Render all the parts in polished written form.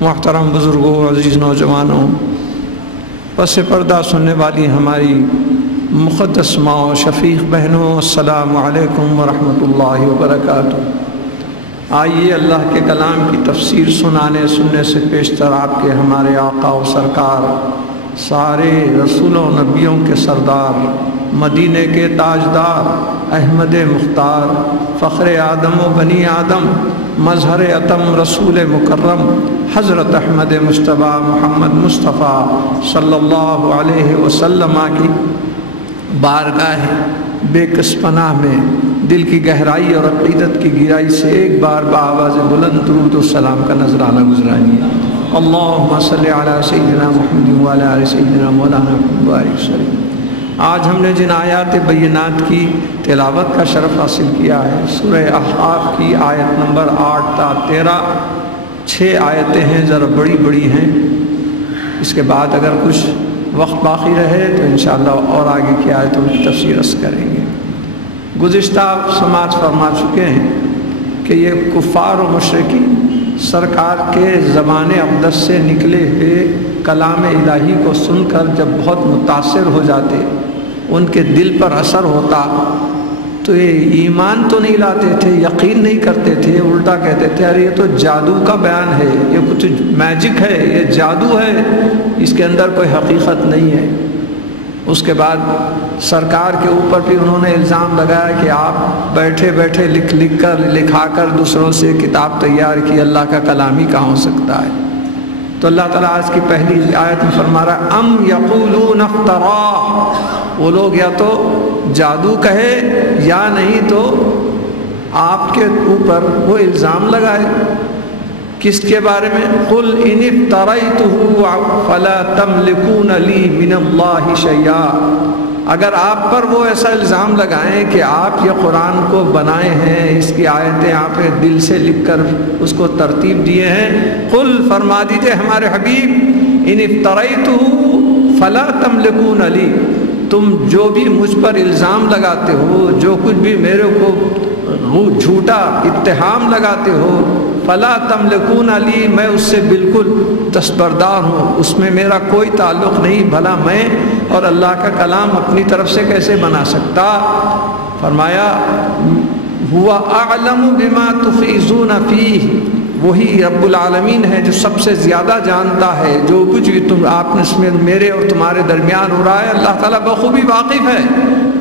محترم بزرگوں، عزیز نوجوانوں، پس پردہ سننے والی ہماری مقدس ماں و شفیق بہنوں، السلام علیکم ورحمۃ اللہ وبرکاتہ۔ آئیے اللہ کے کلام کی تفسیر سننے سے پیشتر آپ کے ہمارے آقا و سرکار، سارے رسولوں و نبیوں کے سردار، مدینے کے تاجدار، احمد مختار، فخر آدم و بنی آدم، مظہر اتم، رسول مکرم، حضرت احمد مجتبیٰ محمد مصطفیٰ صلی اللہ علیہ وسلم کی بارگاہ بے کس پناہ میں دل کی گہرائی اور عقیدت کی گہرائی سے ایک بار بآواز بلند درود و سلام کا نذرانہ گزرائیے۔ اللہم صلی علی سیدنا محمد وعلی آل سیدنا مولانا محمد وسلم۔ آج ہم نے جن آیات بینات کی تلاوت کا شرف حاصل کیا ہے، سورہ احقاف کی آیت نمبر 8 تا 13، 6 آیتیں ہیں، ذرا بڑی بڑی ہیں۔ اس کے بعد اگر کچھ وقت باقی رہے تو انشاءاللہ اور آگے کی آیتوں کی تفسیر عرض کریں گے۔ گزشتہ سماعت فرما چکے ہیں کہ یہ کفار و مشرکین سرکار کے زبان اقدس سے نکلے ہوئے کلام الہی کو سن کر جب بہت متاثر ہو جاتے، ان کے دل پر اثر ہوتا، تو یہ ایمان تو نہیں لاتے تھے، یقین نہیں کرتے تھے، الٹا کہتے تھے ارے یہ تو جادو کا بیان ہے، یہ کچھ میجک ہے، یہ جادو ہے، اس کے اندر کوئی حقیقت نہیں ہے۔ اس کے بعد سرکار کے اوپر بھی انہوں نے الزام لگایا کہ آپ بیٹھے بیٹھے لکھا کر دوسروں سے کتاب تیار کی، اللہ کا کلام ہی کہاں ہو سکتا ہے۔ تو اللہ تعالیٰ آج کی پہلی آیت میں فرما رہا ہے ام یقولون افتراہ، وہ لوگ یا تو جادو کہے یا نہیں تو آپ کے اوپر وہ الزام لگائے۔ کس کے بارے میں؟ قل ان افتریتہ فلا تملکون لی من اللہ شیئا، اگر آپ پر وہ ایسا الزام لگائیں کہ آپ یہ قرآن کو بنائے ہیں، اس کی آیتیں آپ نے دل سے لکھ کر اس کو ترتیب دیے ہیں، قل فرما دیجئے ہمارے حبیب ان افتریتہ فلا تملکون لی، تم جو بھی مجھ پر الزام لگاتے ہو، جو کچھ بھی میرے کو جھوٹا اتہام لگاتے ہو، فلا تملکون علی، میں اس سے بالکل دستبردار ہوں، اس میں میرا کوئی تعلق نہیں، بھلا میں اور اللہ کا کلام اپنی طرف سے کیسے بنا سکتا۔ فرمایا ہوا اعلم بما تفیضون فیہ، وہی رب العالمین ہے جو سب سے زیادہ جانتا ہے جو کچھ بھی تم آپ نے اس میں میرے اور تمہارے درمیان ہو رہا ہے، اللہ تعالیٰ بخوبی واقف ہے۔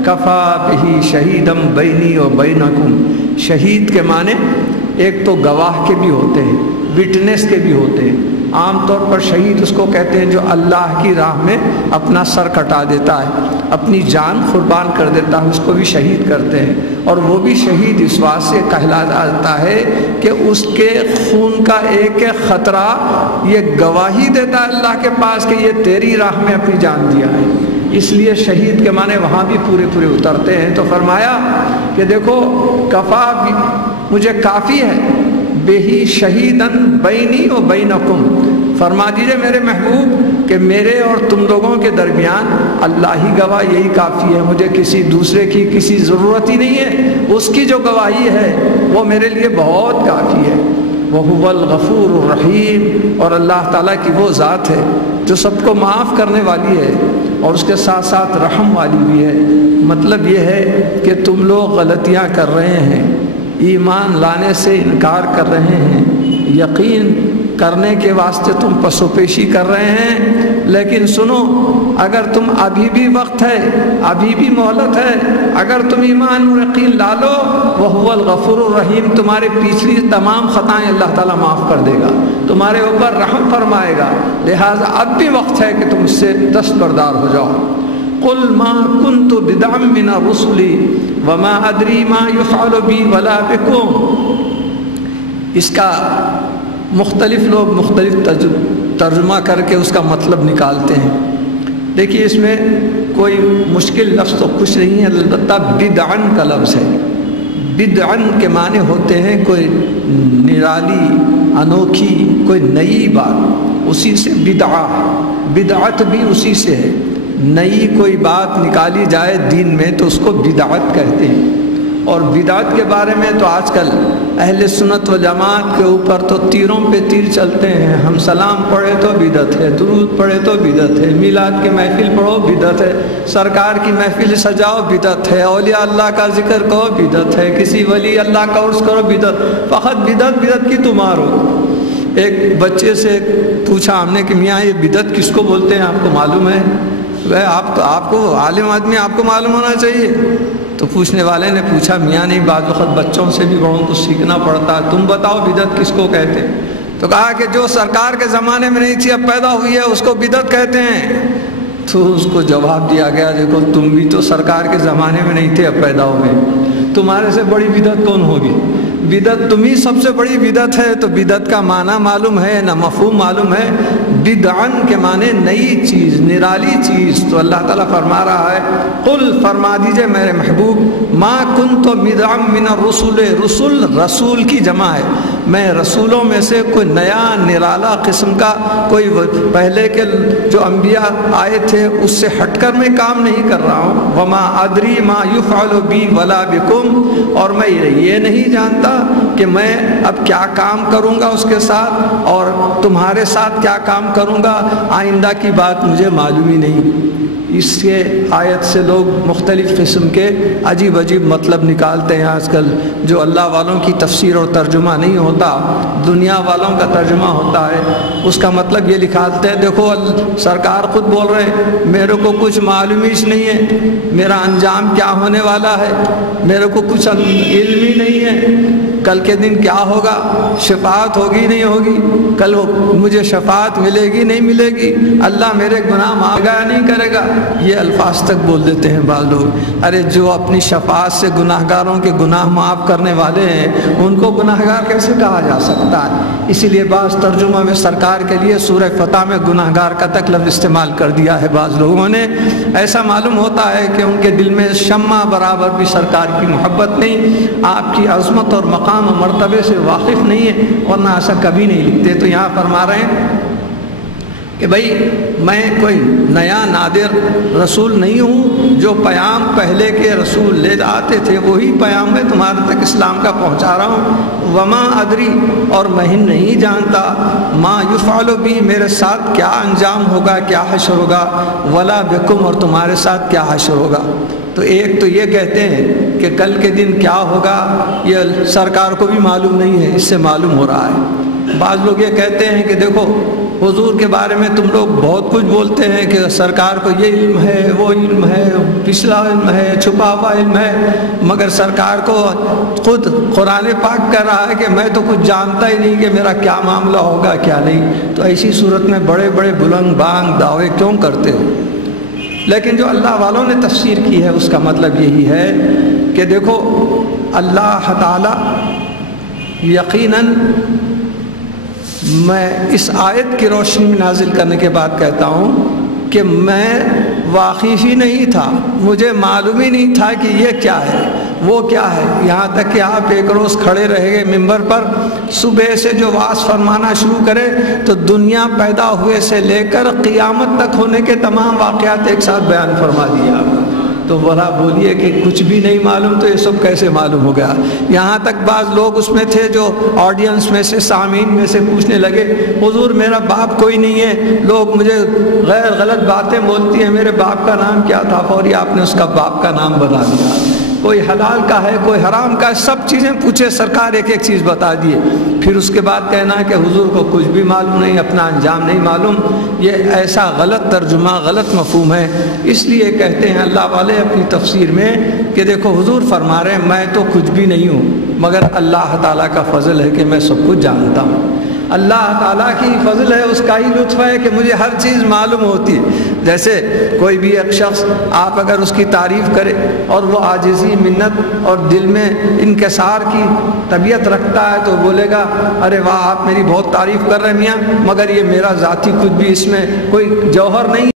کفا بہ شہیدم بینی و بینکم، شہید کے معنی ایک تو گواہ کے بھی ہوتے ہیں، وٹنس کے بھی ہوتے ہیں۔ عام طور پر شہید اس کو کہتے ہیں جو اللہ کی راہ میں اپنا سر کٹا دیتا ہے، اپنی جان قربان کر دیتا ہے، اس کو بھی شہید کرتے ہیں۔ اور وہ بھی شہید اس بات سے کہلاتا جاتا ہے کہ اس کے خون کا ایک ایک خطرہ یہ گواہی دیتا ہے اللہ کے پاس کہ یہ تیری راہ میں اپنی جان دیا ہے، اس لیے شہید کے معنی وہاں بھی پورے پورے اترتے ہیں۔ تو فرمایا کہ دیکھو کفا بھی مجھے کافی ہے، بہی شہیدن بینی و بینکم، فرما دیجئے میرے محبوب کہ میرے اور تم لوگوں کے درمیان اللہ ہی گواہ، یہی کافی ہے، مجھے کسی دوسرے کی کسی ضرورت ہی نہیں ہے، اس کی جو گواہی ہے وہ میرے لیے بہت کافی ہے۔ وَهُوَ الْغَفُورُ الرَّحِيمُ، اور اللہ تعالیٰ کی وہ ذات ہے جو سب کو معاف کرنے والی ہے اور اس کے ساتھ ساتھ رحم والی بھی ہے۔ مطلب یہ ہے کہ تم لوگ غلطیاں کر رہے ہیں، ایمان لانے سے انکار کر رہے ہیں، یقین کرنے کے واسطے تم پسو پیشی کر رہے ہیں، لیکن سنو اگر تم ابھی بھی وقت ہے، ابھی بھی مہلت ہے، اگر تم ایمان و یقین لا لو، وَهُوَ الْغَفُورُ الرَّحِيمُ، تمہاری پچھلی تمام خطائیں اللہ تعالیٰ معاف کر دے گا، تمہارے اوپر رحم فرمائے گا، لہٰذا اب بھی وقت ہے کہ تم اس سے دستبردار ہو جاؤ۔ قُلْ مَا كُنْتُ بِدْعًا مِنَ الرُّسُلِ وَمَا أَدْرِي مَا يُفْعَلُ بِي وَلَا بِكُمْ، اس کا مختلف لوگ مختلف ترجمہ کر کے اس کا مطلب نکالتے ہیں۔ دیکھیے اس میں کوئی مشکل لفظ تو کچھ نہیں ہے، البتہ بدعن کا لفظ ہے۔ بدعن کے معنی ہوتے ہیں کوئی نرالی، انوکھی، کوئی نئی بات، اسی سے بدعہ، بدعت بھی اسی سے ہے، نئی کوئی بات نکالی جائے دین میں تو اس کو بدعت کہتے ہیں۔ اور بدعت کے بارے میں تو آج کل اہل سنت و جماعت کے اوپر تو تیروں پہ تیر چلتے ہیں. ہم سلام پڑھے تو بدعت ہے، درود پڑھے تو بدعت ہے، میلاد کی محفل پڑھو بدعت ہے، سرکار کی محفل سجاؤ بدعت ہے، اولیاء اللہ کا ذکر کرو بدعت ہے، کسی ولی اللہ کا عرس کرو بدعت. فقط بدعت کی تمہار ہو. ایک بچے سے پوچھا ہم نے کہ میاں یہ بدعت کس کو بولتے ہیں، آپ کو معلوم ہے؟ آپ کو عالم آدمی آپ کو معلوم ہونا چاہیے. تو پوچھنے والے نے پوچھا میاں نہیں، بعض وقت بچوں سے بھی بڑوں کو سیکھنا پڑتا ہے، تم بتاؤ بدعت کس کو کہتے ہیں؟ تو کہا کہ جو سرکار کے زمانے میں نہیں تھی اب پیدا ہوئی ہے اس کو بدعت کہتے ہیں. تو اس کو جواب دیا گیا دیکھو تم بھی تو سرکار کے زمانے میں نہیں تھے اب پیدا ہو گئے، تمہارے سے بڑی بدعت کون ہوگی؟ بدعت تم ہی سب سے بڑی بدعت ہے. تو بدعت کا معنی معلوم ہے نہ مفہوم معلوم ہے؟ بدعن کے معنی نئی چیز، نرالی چیز. تو اللہ تعالیٰ فرما رہا ہے قل فرما دیجئے میرے محبوب ما کنت بدعا من الرسل، رسول کی جمع ہے، میں رسولوں میں سے کوئی نیا نرالا قسم کا کوئی پہلے کے جو انبیاء آئے تھے اس سے ہٹ کر میں کام نہیں کر رہا ہوں. وما ادری ما یفعل بی ولا بکم، اور میں یہ نہیں جانتا کہ میں اب کیا کام کروں گا اس کے ساتھ اور تمہارے ساتھ کیا کام کروں گا، آئندہ کی بات مجھے معلوم ہی نہیں. اس کے آیت سے لوگ مختلف قسم کے عجیب عجیب مطلب نکالتے ہیں آج کل، جو اللہ والوں کی تفسیر اور ترجمہ نہیں ہوتا، دنیا والوں کا ترجمہ ہوتا ہے. اس کا مطلب یہ نکالتے ہیں دیکھو سرکار خود بول رہے ہیں میرے کو کچھ معلوم ہی نہیں ہے، میرا انجام کیا ہونے والا ہے، میرے کو کچھ علم ہی نہیں ہے، کل کے دن کیا ہوگا، شفاعت ہوگی نہیں ہوگی، کل مجھے شفاعت ملے گی نہیں ملے گی، اللہ میرے گناہ معاف یا نہیں کرے گا. یہ الفاظ تک بول دیتے ہیں بعض لوگ. ارے جو اپنی شفاعت سے گناہ گاروں کے گناہ معاف کرنے والے ہیں ان کو گناہ گار کیسے کہا جا سکتا ہے؟ اسی لیے بعض ترجمہ میں سرکار کے لیے سورہ فتح میں گناہ گار کا تک لفظ استعمال کر دیا ہے بعض لوگوں نے. ایسا معلوم ہوتا ہے کہ ان کے دل میں شمع برابر بھی سرکار کی محبت نہیں، آپ کی عظمت اور مقام و مرتبے سے واقف نہیں ہے، ورنہ ایسا کبھی نہیں لکھتے. تو یہاں فرما رہے ہیں کہ بھائی میں کوئی نیا نادر رسول نہیں ہوں، جو پیام پہلے کے رسول لے آتے تھے وہی پیام میں تمہارے تک اسلام کا پہنچا رہا ہوں. وما ادری، اور میں نہیں جانتا، ما یفعل بی، میرے ساتھ کیا انجام ہوگا، کیا حشر ہوگا، ولا بکم، اور تمہارے ساتھ کیا حشر ہوگا. تو ایک تو یہ کہتے ہیں کہ کل کے دن کیا ہوگا یہ سرکار کو بھی معلوم نہیں ہے، اس سے معلوم ہو رہا ہے. بعض لوگ یہ کہتے ہیں کہ دیکھو حضور کے بارے میں تم لوگ بہت کچھ بولتے ہیں کہ سرکار کو یہ علم ہے، وہ علم ہے، پچھلا علم ہے، چھپا ہوا علم ہے، مگر سرکار کو خود قرآن پاک کہہ رہا ہے کہ میں تو کچھ جانتا ہی نہیں کہ میرا کیا معاملہ ہوگا کیا نہیں. تو ایسی صورت میں بڑے بڑے بلند بانگ دعوے کیوں کرتے ہو؟ لیکن جو اللہ والوں نے تفسیر کی ہے اس کا مطلب یہی ہے کہ دیکھو اللہ تعالی یقیناً، میں اس آیت کی روشنی میں نازل کرنے کے بعد کہتا ہوں کہ میں واقف ہی نہیں تھا، مجھے معلوم ہی نہیں تھا کہ یہ کیا ہے وہ کیا ہے. یہاں تک کہ آپ ایک روز کھڑے رہے گئے ممبر پر، صبح سے جو وعظ فرمانا شروع کرے تو دنیا پیدا ہوئے سے لے کر قیامت تک ہونے کے تمام واقعات ایک ساتھ بیان فرما دیا. تو بولا بولیے کہ کچھ بھی نہیں معلوم تو یہ سب کیسے معلوم ہو گیا؟ یہاں تک بعض لوگ اس میں تھے جو آڈینس میں سے، سامعین میں سے پوچھنے لگے حضور میرا باپ کوئی نہیں ہے، لوگ مجھے غیر غلط باتیں بولتی ہیں، میرے باپ کا نام کیا تھا؟ فوری آپ نے اس کا باپ کا نام بتا دیا. کوئی حلال کا ہے، کوئی حرام کا ہے، سب چیزیں پوچھے، سرکار ایک ایک چیز بتا دیے. پھر اس کے بعد کہنا ہے کہ حضور کو کچھ بھی معلوم نہیں، اپنا انجام نہیں معلوم، یہ ایسا غلط ترجمہ، غلط مفہوم ہے. اس لیے کہتے ہیں اللہ والے اپنی تفسیر میں کہ دیکھو حضور فرما رہے ہیں میں تو کچھ بھی نہیں ہوں، مگر اللہ تعالیٰ کا فضل ہے کہ میں سب کچھ جانتا ہوں. اللہ تعالیٰ کی فضل ہے، اس کا ہی لطف ہے کہ مجھے ہر چیز معلوم ہوتی ہے. جیسے کوئی بھی ایک شخص آپ اگر اس کی تعریف کرے اور وہ عاجزی، منت اور دل میں انکسار کی طبیعت رکھتا ہے تو بولے گا ارے واہ آپ میری بہت تعریف کر رہے ہیں میاں، مگر یہ میرا ذاتی کچھ بھی اس میں کوئی جوہر نہیں